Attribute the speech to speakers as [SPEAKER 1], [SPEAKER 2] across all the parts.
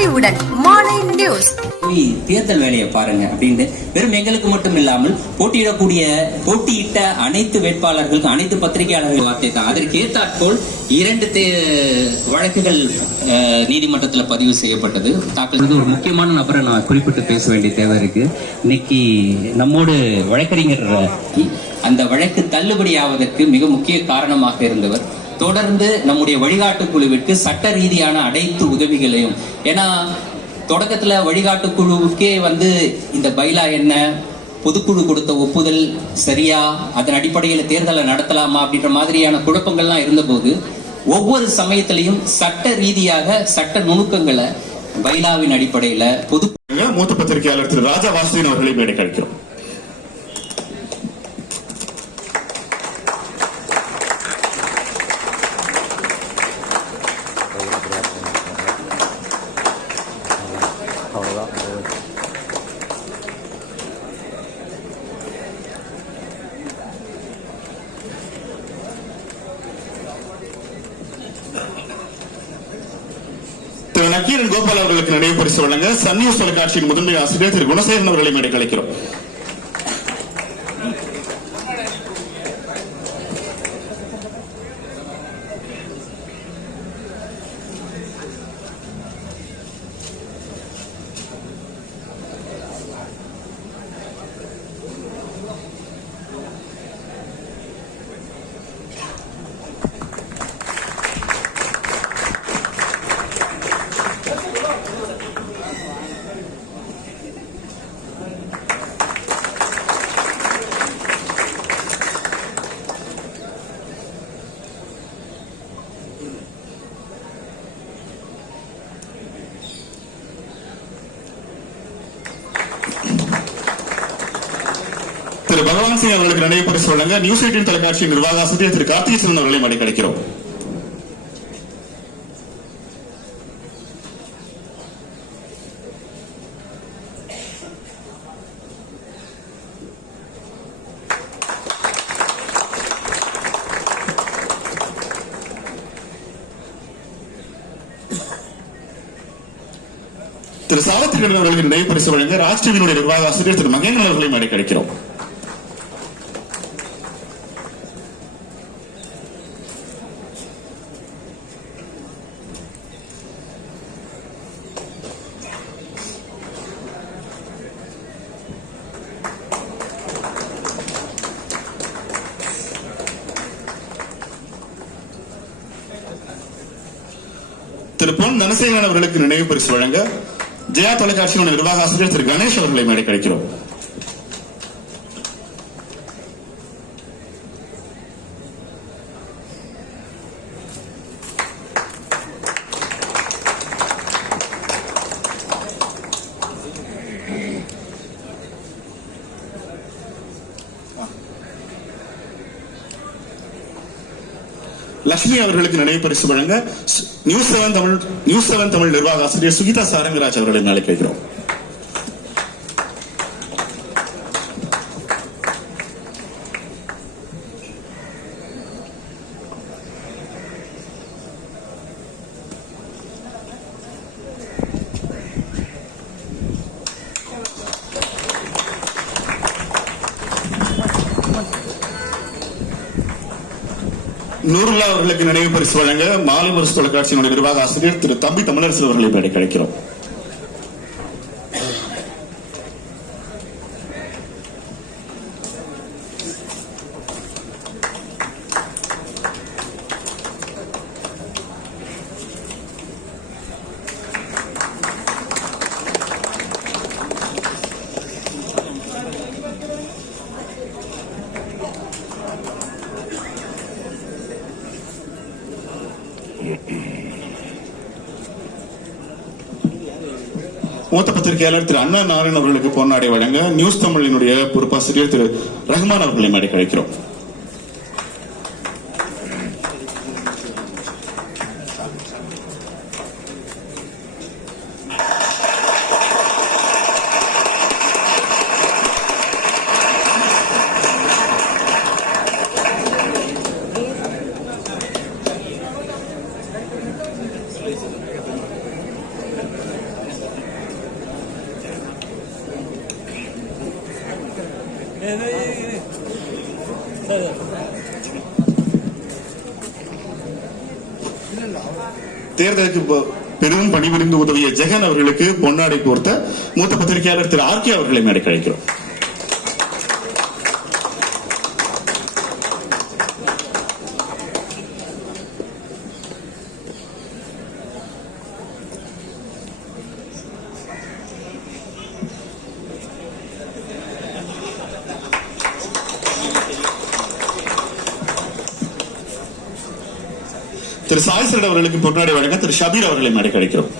[SPEAKER 1] மாலை நியூஸ்
[SPEAKER 2] தேர்தல் வேலையை பாருங்க அப்படின்னு வெறும் எங்களுக்கு மட்டும் இல்லாமல் போட்டியிடக்கூடிய போட்டியிட்ட அனைத்து வேட்பாளர்களுக்கும் அனைத்து பத்திரிகையாளர்கள் வார்த்தை தான் அதற்கு ஏற்றாற்போல் இரண்டு வழக்குகள் நீதிமன்றத்தில் பதிவு செய்யப்பட்டது. தாக்கல் செய்த ஒரு முக்கியமான நபரை நான் குறிப்பிட்டு பேச வேண்டிய தேவை இருக்கு. இன்னைக்கு நம்மோடு வழக்கறிஞர் அந்த வழக்கு தள்ளுபடியாவதற்கு மிக முக்கிய காரணமாக இருந்தவர் தொடர்ந்து நம்முடைய வழிகாட்டு குழுவிற்கு சட்ட ரீதியான அனைத்து உதவிகளையும். ஏன்னா தொடக்கத்துல வழிகாட்டு குழுவுக்கே வந்து இந்த பைலா என்ன பொதுக்குழு கொடுத்த ஒப்புதல் சரியா அதன் அடிப்படையில் தேர்தலை நடத்தலாமா அப்படின்ற மாதிரியான குழப்பங்கள்லாம் இருந்தபோது ஒவ்வொரு சமயத்திலையும் சட்ட ரீதியாக சட்ட நுணுக்கங்களை பைலாவின் அடிப்படையில் பொது
[SPEAKER 3] மூத்த பத்திரிகையாளர் திரு ராஜா வாசுதேவன் அவர்களை மேடை கழிக்கிறோம் நக்கீரன் கோபால் அவர்களுக்கு நினைவு பரிசு வழங்க சன் நியூஸ் தொலைக்காட்சியின் முதன்மை ஆசிரியர் திரு குணசேகரன் அவர்களை மேடை கழிக்கிறோம் திரு பகவான் சிங் அவர்களுக்கு நினைவு பரிசு வழங்க நியூஸ் எயிட்டின் தொலைக்காட்சி நிர்வாக ஆசிரியர் திரு கார்த்திகேசன் அவர்களை மேடை கழிக்கிறோம் திரு சாவித்திரி அவர்களுக்கு நினைவு பரிசு வழங்க ராஜ் நிர்வாக ஆசிரியர் திரு மகேந்திரன் அவர்களையும் மேடை திரு பொன் தனசேகரன் அவர்களுக்கு நினைவு பரிசு வழங்க ஜெயா தொலைக்காட்சியினுடைய நிர்வாக ஆசிரியர் திரு கணேஷ் அவர்களை மேடை கிடைக்கிறோம் லட்சுமி அவர்களுக்கு நினைவு பரிசு வழங்க news seven Tamil news seven Tamil நிர்வாக ஆசிரியர் சுகிதா சாரங்கராஜ் அவர்களை நாளை கேட்கிறோம். நூறுல்லா அவர்களுக்கு நினைவு பரிசு வழங்க மாலை முரசு தொலைக்காட்சியினுடைய நிர்வாக ஆசிரியர் திரு தம்பி தமிழரசு அவர்களை மேடை கிடைக்கிறோம் மூத்த பத்திரிகையாளர் திரு அண்ணா நாராயண் அவர்களுக்கு பொன்னாடை வழங்க நியூஸ் தமிழினுடைய பொறுப்பாசிரியர் திரு ரஹ்மான் அவர்களை மேடை கிடைக்கிறோம் தேர்தலுக்கு பெரும் பணிபுரிந்து உதவிய ஜெகன் அவர்களுக்கு பொன்னாடை கோர்த்த மூத்த பத்திரிகையாளர் திரு ஆர்கே அவர்களை மேடை கழிக்கிறோம் திரு சாய்சரட் அவர்களுக்கு பொன்னாடை வழங்க திரு ஷபீர் அவர்களை மேடை கிடைக்கிறோம்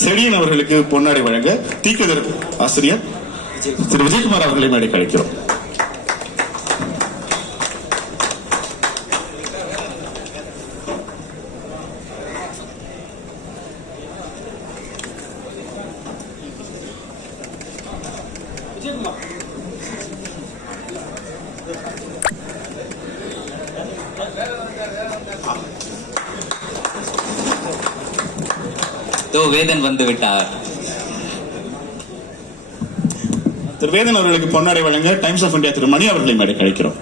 [SPEAKER 3] செடியன் அவர்களுக்கு பொன்னாடை வழங்க தீக்கதர் ஆசிரியர் திரு விஜயகுமார் அவர்களை மேடை கிடைக்கிறோம்
[SPEAKER 2] தோ வேதன் வந்து விட்டார்.
[SPEAKER 3] திரு வேதன் அவர்களுக்கு பொன்னாடை வழங்க Times of India Thiru Mani அவர்களை மேடை கழிக்கிறோம்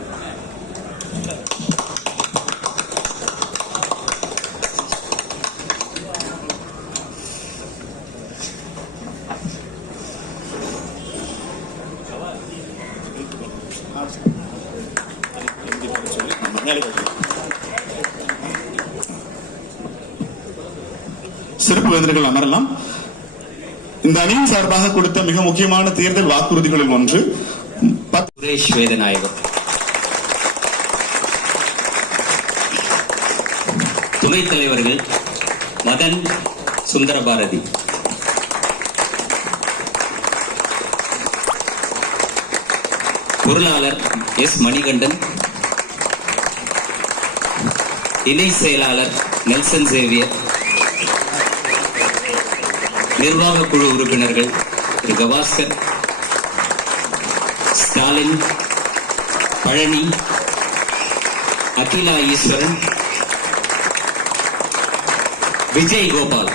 [SPEAKER 3] சிறப்பு விருந்தினர்கள் அமரலாம். இந்த அணியின் சார்பாக கொடுத்த மிக முக்கியமான தேர்தல் வாக்குறுதிகளில் ஒன்று
[SPEAKER 2] சுரேஷ் வேதநாயகம். துணைத் தலைவர்கள் மதன் சுந்தரபாரதி. பொருளாளர் எஸ் மணிகண்டன். இணை செயலாளர் நெல்சன் சேவியர். நிர்வாக குழு உறுப்பினர்கள் திரு கவாஸ்கர் ஸ்டாலின் பழனி அகிலா ஈஸ்வரன் விஜய் கோபால்.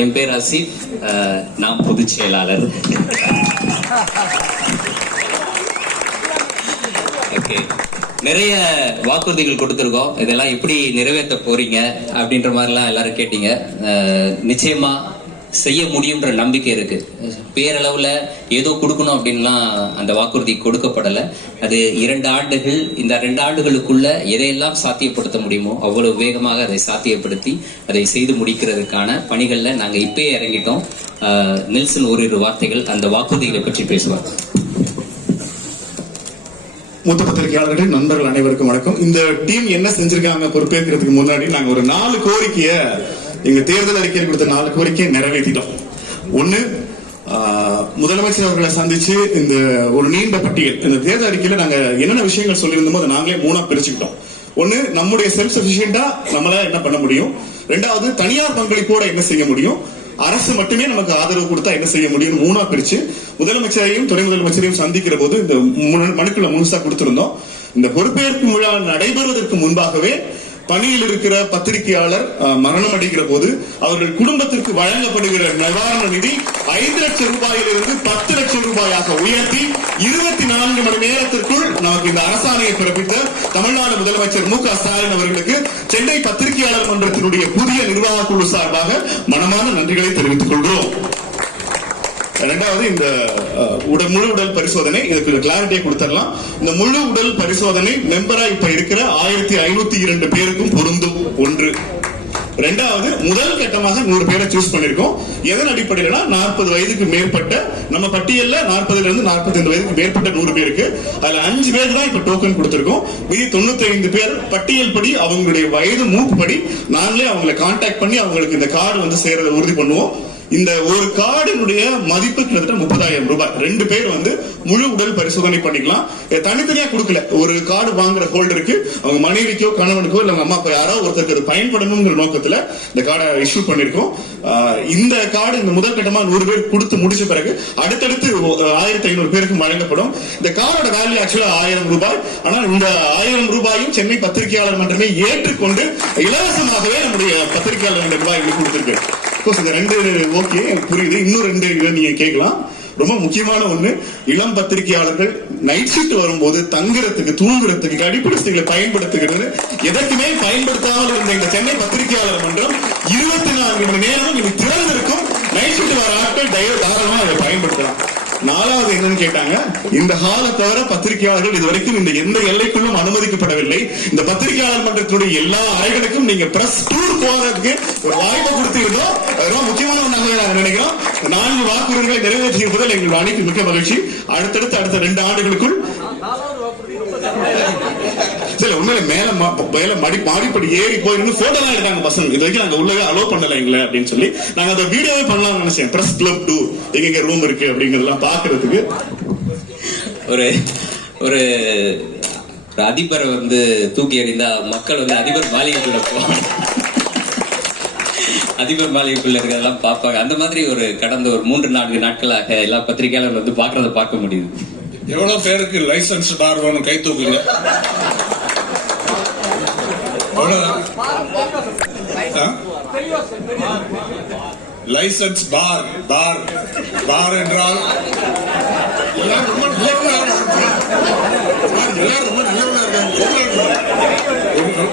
[SPEAKER 2] என் பேர் அசீப் நான் பொதுச் செயலாளர். ஓகே. நிறைய வாக்குறுதிகள் கொடுத்துருக்கோம். இதெல்லாம் எப்படி நிறைவேற்ற போறீங்க அப்படின்ற மாதிரிலாம் எல்லாரும் கேட்டீங்க. நிச்சயமா செய்ய முடியுன்ற நம்பிக்கை இருக்கு. பேரளவுல ஏதோ கொடுக்கணும் அப்படின்லாம் அந்த வாக்குறுதி கொடுக்கப்படலை. அது இரண்டு ஆண்டுகள் இந்த ரெண்டு ஆண்டுகளுக்குள்ள எதையெல்லாம் சாத்தியப்படுத்த முடியுமோ அவ்வளவு வேகமாக அதை சாத்தியப்படுத்தி அதை செய்து முடிக்கிறதுக்கான பணிகளில் நாங்கள் இப்பயே இறங்கிட்டோம். நெல்சன் ஓரிரு வார்த்தைகள் அந்த வாக்குறுதிகளை பற்றி பேசுவாங்க
[SPEAKER 3] மூத்த பத்திரிகையாளர்கள் நண்பர்கள் அனைவருக்கும் வணக்கம். இந்த டீம் என்ன செஞ்சிருக்காங்க பொறுப்பேற்கிறதுக்கு முன்னாடி நாங்க ஒரு நாலு கோரிக்கைய எங்க தேர்தல் அறிக்கையில் கொடுத்த நாலு கோரிக்கையை நிறைவேற்றிட்டோம். ஒண்ணு ஆஹ், முதலமைச்சர் அவர்களை சந்திச்சு இந்த ஒரு நீண்ட பட்டியல் இந்த தேர்தல் அறிக்கையில நாங்க என்னென்ன விஷயங்கள் சொல்லியிருந்தோமோ அதை நாங்களே மூணா பிரிச்சுக்கிட்டோம். ஒண்ணு நம்முடைய செல்ஃப் சஃபிஷியண்டா நம்மளால என்ன பண்ண முடியும்? ரெண்டாவது தனியார் பங்களிப்போட என்ன செய்ய முடியும்? அரசு மட்டுமே நமக்கு ஆதரவு கொடுத்தா என்ன செய்ய முடியும் மூணா பிரிச்சு முதலமைச்சரையும் துணை முதலமைச்சரையும் சந்திக்கிற போது இந்த மனு- மனுக்களை முழுசா கொடுத்திருந்தோம். இந்த பொறுப்பேற்பு விழா நடைபெறுவதற்கு முன்பாகவே பணியில் இருக்கிற பத்திரிகையாளர் மரணம் அடைகிற போது அவர்கள் குடும்பத்திற்கு வழங்கப்படுகிற நிவாரண நிதி ஐந்து லட்சம் ரூபாயிலிருந்து பத்து லட்சம் ரூபாயாக உயர்த்தி இருபத்தி நான்கு மணி நேரத்திற்குள் நமக்கு இந்த அரசாணையை பிறப்பித்த தமிழ்நாடு முதலமைச்சர் மு க ஸ்டாலின் அவர்களுக்கு சென்னை பத்திரிகையாளர் மன்றத்தினுடைய புதிய நிர்வாக குழு சார்பாக மனமான நன்றிகளை தெரிவித்துக் கொள்கிறோம். ரெண்டாவது இந்த உடல் முழு உடல் பரிசோதனை இதுக்கு கிளாரிட்டியை கொடுத்துடலாம். இந்த முழு உடல் பரிசோதனை மெம்பரா இப்ப இருக்கிற ஆயிரத்தி ஐநூத்தி இரண்டு பேருக்கும் பொருந்தும் ஒன்று. ரெண்டாவது முதல் கட்டமாக நூறு பேரை சூஸ் பண்ணிருக்கோம். எதன் அடிப்படையிலனா நாற்பது வயதுக்கு மேற்பட்ட நம்ம பட்டியல்ல நாற்பதுல இருந்து நாற்பத்தைந்து வயதுக்கு மேற்பட்ட நூறு பேருக்கு அதுல அஞ்சு பேர் தான் இப்ப டோக்கன் கொடுத்திருக்கோம். மீதி தொண்ணூத்தி ஐந்து பேர் பட்டியல் படி அவங்களுடைய வயது மூப்பு படி நாங்களே அவங்களை கான்டாக்ட் பண்ணி அவங்களுக்கு இந்த கார்டு வந்து சேர்றதை உறுதி பண்ணுவோம். இந்த ஒரு கார்டினுடைய மதிப்பு கிட்டத்தட்ட முப்பதாயிரம் ரூபாய். ரெண்டு பேர் வந்து முழு உடல் பரிசோதனை பண்ணிக்கலாம். தனித்தனியா கொடுக்கல. ஒரு கார்டு வாங்குற ஹோல்டருக்கு அவங்க மனைவிக்கோ கணவனுக்கோ இல்ல அவங்க அம்மா அப்பா யாரோ ஒருத்தருக்கு அது பயன்படணுங்கிற நோக்கத்துல இந்த கார்டை இஷ்யூ பண்ணிருக்கோம். ஆஹ் இந்த கார்டு இந்த முதல் கட்டமா நூறு பேர் கொடுத்து முடிச்ச பிறகு அடுத்தடுத்து ஆயிரத்தி ஐநூறு பேருக்கு வழங்கப்படும். இந்த கார்டோட வேல்யூ ஆக்சுவலா ஆயிரம் ரூபாய். ஆனா இந்த ஆயிரம் ரூபாயும் சென்னை பத்திரிகையாளர் மன்றமே ஏற்றுக்கொண்டு இலவசமாகவே நம்முடைய பத்திரிகையாளர் ரூபாய் எங்களுக்கு கொடுத்திருக்கு. கோர்ஸ் இந்த ரெண்டு ஓகே புரியுது. இன்னும் ரெண்டு இதை நீங்க கேட்கலாம். ரொம்ப முக்கியமான ஒண்ணு இளம் பத்திரிகையாளர்கள் நைட் ஷிஃப்ட் வரும்போது தங்குறதுக்கு தூங்குறதுக்கு அடிப்படைகளை பயன்படுத்துகிறது. எதற்குமே பயன்படுத்தாமல் இருந்த இந்த சென்னை பத்திரிகையாளர் மன்றம் இருபத்தி நான்கு மணி நேரம் இது திறந்திருக்கும். நைட் ஷிஃப்ட் வர ஆட்கள் தயவு தாராளமா அதை பயன்படுத்தலாம். நாலாவது என்னன்னு கேட்டாங்க இந்த ஹாலை தவிர பத்திரிகையாளர்கள் இதுவரைக்கும் இந்த எந்த எல்லைக்குள்ளும் அனுமதிக்கப்படவில்லை. இந்த பத்திரிகையாளர் மன்றத்தினுடைய எல்லா அறைகளுக்கும் நீங்க பிரஸ் டூர் போறதுக்கு ஒரு வாய்ப்பு கொடுத்திருந்தோம் ரொம்ப முக்கியமான ஒன்றாக நாங்கள் நினைக்கிறோம். நான்கு வாக்குறுதிகளை நிறைவேற்றியிருப்பதில் எங்களுடைய அனைத்து மிக்க மகிழ்ச்சி. அடுத்தடுத்து அடுத்த ரெண்டு ஆண்டுகளுக்குள் இல்ல உண்மையில மேல மேல மடி மாடிப்படி ஏறி போய் போட்டோ எல்லாம் எடுத்தாங்க பசங்க. இது வரைக்கும் நாங்க உள்ளவே அலோ பண்ணல எங்களை அப்படின்னு சொல்லி. நாங்க அதை வீடியோவே பண்ணலாம்னு நினைச்சேன். பிரஸ் கிளப் டூர் எங்க எங்க ரூம் இருக்கு அப்படிங்கறதெல்லாம் பாக்குறதுக்கு
[SPEAKER 2] ஒரு ஒரு அதிபரை வந்து தூக்கி எறிந்தா மக்கள் வந்து அதிபர் மாளிகைக்குள்ள போவாங்க அதிபர் மாளிகைக்குள்ள இருக்கிறதெல்லாம் பார்ப்பாங்க. அந்த மாதிரி ஒரு கடந்த ஒரு மூன்று நான்கு நாட்களாக எல்லா பத்திரிகையாளர்கள் வந்து பாக்குறத பார்க்க முடியுது.
[SPEAKER 4] எவ்வளவு பேருக்கு லைசன்ஸ் பார் வேணும் கை தூக்குங்க? லைசன்ஸ் பார் பார் பார் என்றால்.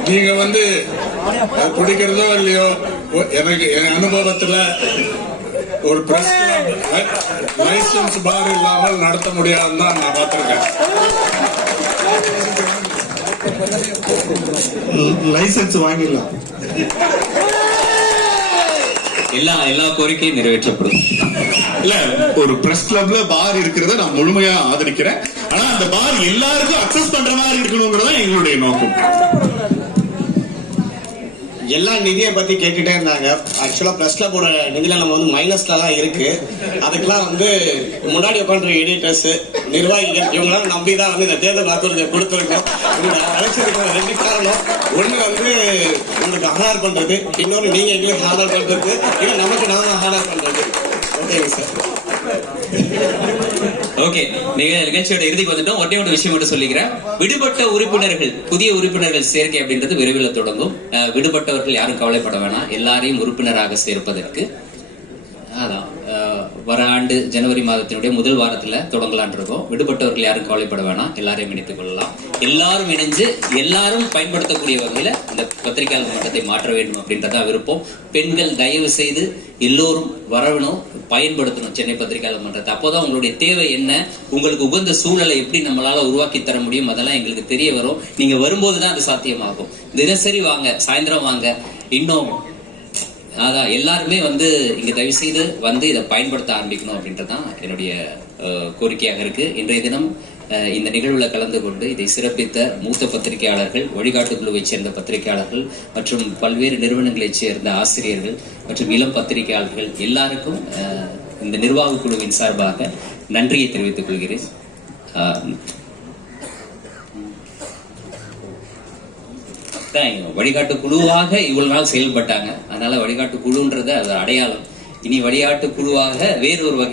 [SPEAKER 4] நீங்க வந்து அது குடிக்கிறதோ இல்லையோ எனக்கு என் அனுபவத்துல ஒரு பிரஸ் லைசன்ஸ் பார் இல்லாமல் நடத்த முடியாதுன்னு தான் நான் பார்த்திருக்கேன்.
[SPEAKER 3] லைசன்ஸ் வாங்கிடலாம்.
[SPEAKER 2] எல்லா எல்லா கோரிக்கையும் நிறைவேற்றப்படும்.
[SPEAKER 3] இல்ல ஒரு பிரஸ் கிளப்ல பார் இருக்கிறத நான் முழுமையா ஆதரிக்கிறேன். ஆனா அந்த பார் எல்லாருக்கும் அக்சஸ் பண்ற மாதிரி இருக்கணுங்கிறதா எங்களுடைய நோக்கம்.
[SPEAKER 5] எல்லா நிதியை பத்தி கேட்டுட்டே இருந்தாங்க. ஆக்சுவலா பிரஸ் போட நிதியில நம்ம வந்து மைனஸ்ல தான் இருக்கு. அதுக்கெல்லாம் வந்து முன்னாடி உட்காந்துருக்க எடிட்டர்ஸ் நிர்வாகிகள் இவங்களாம் நம்பி தான் வந்து இந்த தேர்தல் வாக்குறுதியை கொடுத்துருக்கோம். இந்த அழைச்சிருக்க ரெண்டு காரணம். ஒண்ணு வந்து உங்களுக்கு ஆதார் பண்றது இன்னொரு நீங்க எங்களுக்கு ஆதார் பண்றது இல்ல நமக்கு நாங்கள் ஆதார் பண்றது. ஓகேங்க சார்
[SPEAKER 2] ஓகே நீங்க நிகழ்ச்சியோட இறுதிக்கு வந்துட்டோம். ஒரே ஒரு விஷயம் மட்டும் சொல்லிக்கிறேன். விடுபட்ட உறுப்பினர்கள் புதிய உறுப்பினர்கள் சேர்க்கை அப்படின்றது விரைவில் தொடங்கும். அஹ், விடுபட்டவர்கள் யாரும் கவலைப்பட வேணாம். எல்லாரையும் உறுப்பினராக சேர்ப்பதற்கு. அதான். வர ஆண்டு ஜனவரி மாதத்தினுடைய முதல் வாரத்துல தொடங்கலான் இருக்கோம். விடுபட்டவர்கள் யாரும் கவலைப்பட வேணாம். எல்லாரையும் இணைத்துக் கொள்ளலாம். எல்லாரும் இணைஞ்சு எல்லாரும் பயன்படுத்தக்கூடிய வகையில இந்த பத்திரிகையாளர் மன்றத்தை மாற்ற வேண்டும் அப்படின்றதா விருப்பம். பெண்கள் தயவு செய்து எல்லோரும் வரணும். பயன்படுத்தணும் சென்னை பத்திரிகையாளர் மன்றத்தை. அப்போதான் உங்களுடைய தேவை என்ன? உங்களுக்கு உகந்த சூழலை எப்படி நம்மளால உருவாக்கி தர முடியும்? அதெல்லாம் எங்களுக்கு தெரிய வரும். நீங்க வரும்போது தான் அது சாத்தியமாகும். தினசரி வாங்க சாயந்தரம் வாங்க. இன்னும் அதான் எல்லாருமே வந்து இங்க தயவு செய்து வந்து இதை பயன்படுத்த ஆரம்பிக்கணும் அப்படின்றதுதான் என்னுடைய அஹ், கோரிக்கையாக இருக்கு. இன்றைய தினம் இந்த நிகழ்வுல கலந்து கொண்டு இதை சிறப்பித்த மூத்த பத்திரிகையாளர்கள் வழிகாட்டு குழுவைச் சேர்ந்த பத்திரிகையாளர்கள் மற்றும் பல்வேறு நிறுவனங்களைச் சேர்ந்த ஆசிரியர்கள் மற்றும் இளம் பத்திரிகையாளர்கள் எல்லாருக்கும் இந்த நிர்வாக குழுவின் சார்பாக நன்றியை தெரிவித்துக் கொள்கிறேன். வழிகாட்டு குழுவாக இவ்வளவு நாள் செயல்பட்டாங்க. அதனால வழிகாட்டு குழுன்றது அது அடையாளம். இனி வழிகாட்டு குழுவாக வேறொரு வகை